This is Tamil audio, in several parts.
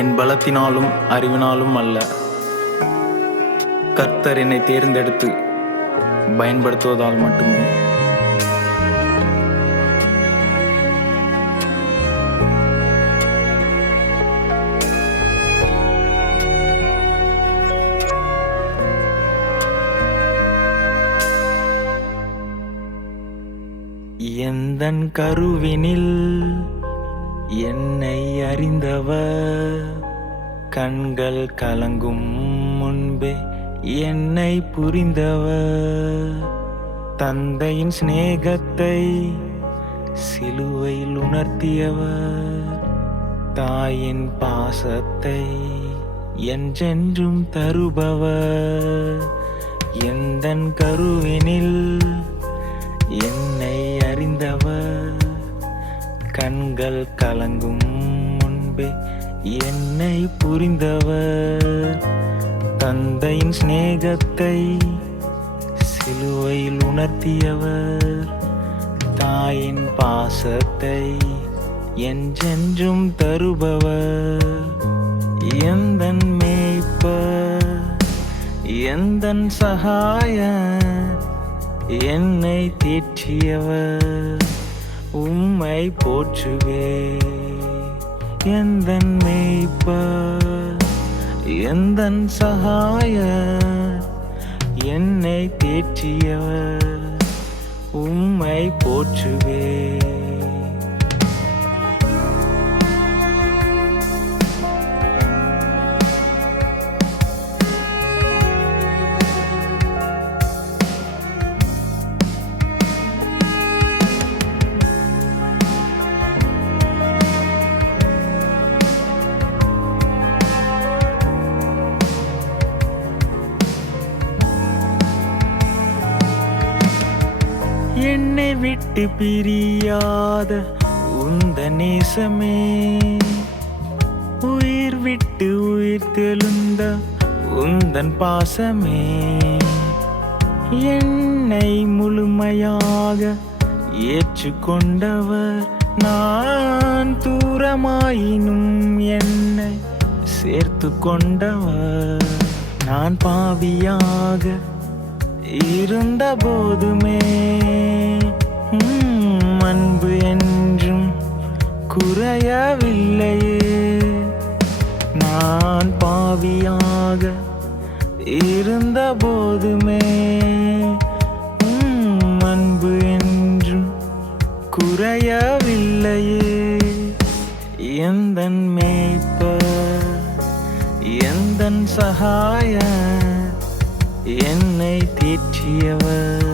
என் பலத்தினாலும் அறிவினாலும் அல்ல, கர்த்தர் என்னை தேர்ந்தெடுத்து பயன்படுத்துவதால் மட்டுமே. எந்தன் கருவினில் என்னை அறிந்தவர், கண்கள் கலங்கும் முன்பே என்னை புரிந்தவர். தந்தையின் சிநேகத்தை சிலுவையில் உணர்த்தியவர், தாயின் பாசத்தை என்றென்றும் தருபவர். எந்தன் கருவினில் என்னை அறிந்தவர், கண்கள் கலங்கும் முன்பே என்னை புரிந்தவர். தந்தையின் சிநேகத்தை சிலுவையில் உணர்த்தியவர், தாயின் பாசத்தை என்றென்றும் தருபவர். எந்தன் மேய்ப்பர், எந்தன் சகாயர், என்னை தேற்றியவர், உம்மை போற்றுவே. எந்தன் மேய்ப்பர், எந்தன் சகாயர், என்னை தேற்றியவர், உம்மை போற்றுவே. என்னை விட்டு பிரியாத உந்த நேசமே, உயிர் விட்டு உயிர் தெழுந்த உந்தன் பாசமே. என்னை முழுமையாக ஏற்றுக்கொண்டவர், நான் தூரமாயினும் என்னை சேர்த்து கொண்டவர். நான் பாவியாக இருந்த போதுமே அன்பு என்றும் குறையவில்லையே. நான் பாவியாக இருந்த போதுமே அன்பு என்றும் குறையவில்லையே. எந்தன் மேய்ப்பர், எந்தன் சகாயர், என்னை தேற்றியவர்,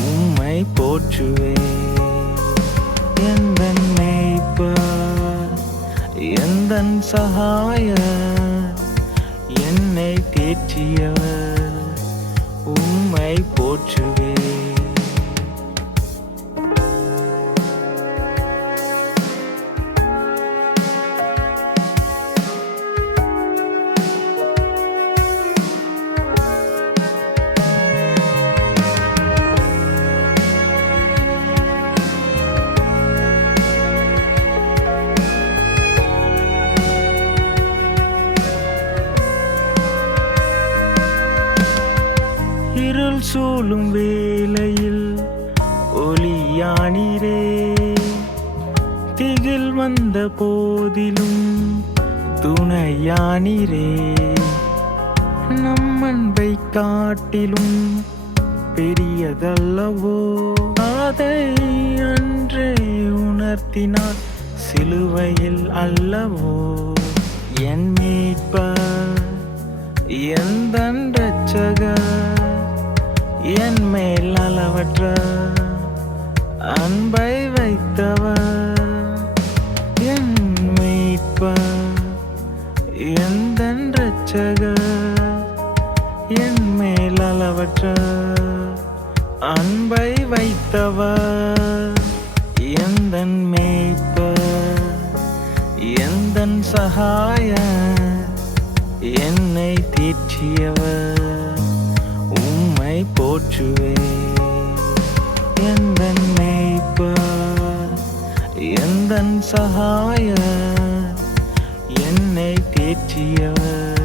உம்மை போற்றுவே. எந்தன் மேய்ப்பர், எந்தன் சகாயர், என்னை தேற்றியவர், உம்மை போற்றுவே. இருள் சூழும் வேளையில் ஒளியானீரே, திகில் வந்த போதிலும் துணையானீரே. நம் அன்பை காட்டிலும் பெரியதல்லவோ, அதை அன்றே உணர்த்தினார் சிலுவையில் அல்லவோ. என் மீட்பர், எந்தன் இரட்சகர், என் மேல் அளவற்ற அன்பை வைத்தவர். என் மீட்பர், எந்தன் இரட்சகர், என் மேல் அளவற்ற அன்பை வைத்தவர். எந்தன் மேய்ப்பர், எந்தன் சகாயர், என்னை தேற்றியவர், உம்மை போற்றுவே. எந்தன் மேய்ப்பர், எந்தன் சகாயர், என்னை தேற்றியவர்.